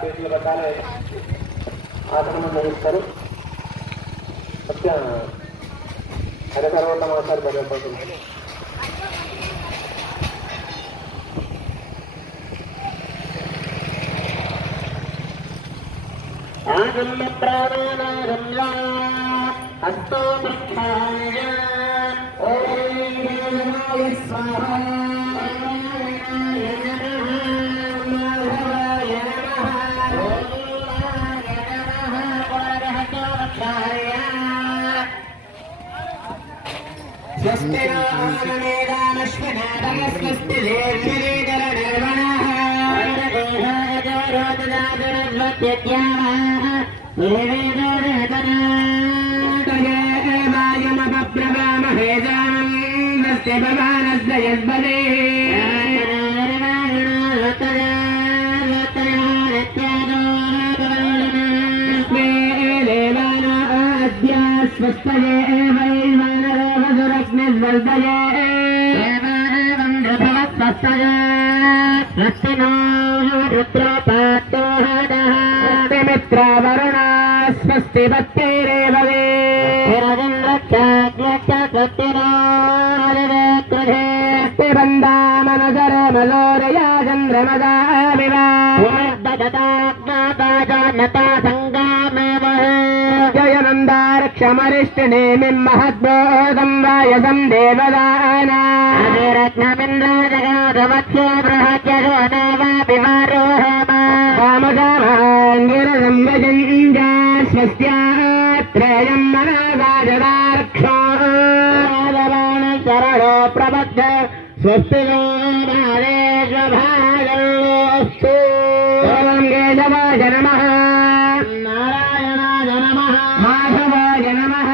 చేతులు పెట్టాలి, ఆసనం ధరిస్తారు. సత్య అదే తర్వాత మాట్లాడి బయటపడుతుంది. ఆగమ్య ప్రాణానాగమ్య హస్తో ప్రక్షాళ్య ఓం స్వాహా స్వస్తి స్వస్తి మిత్రవరుణ స్వస్తి భక్తిరేవే బంధామనగర మలోరయా చంద్రమదా జయనందారక్షమరిష్టినేమి మహద్బోధం వాయసం దేవదానా స్వస్త్యాత్రేయం శరణో ప్రబద్ధ స్వస్తి కేశవాయ నమః నారాయణాయ నమః మాధవాయ నమః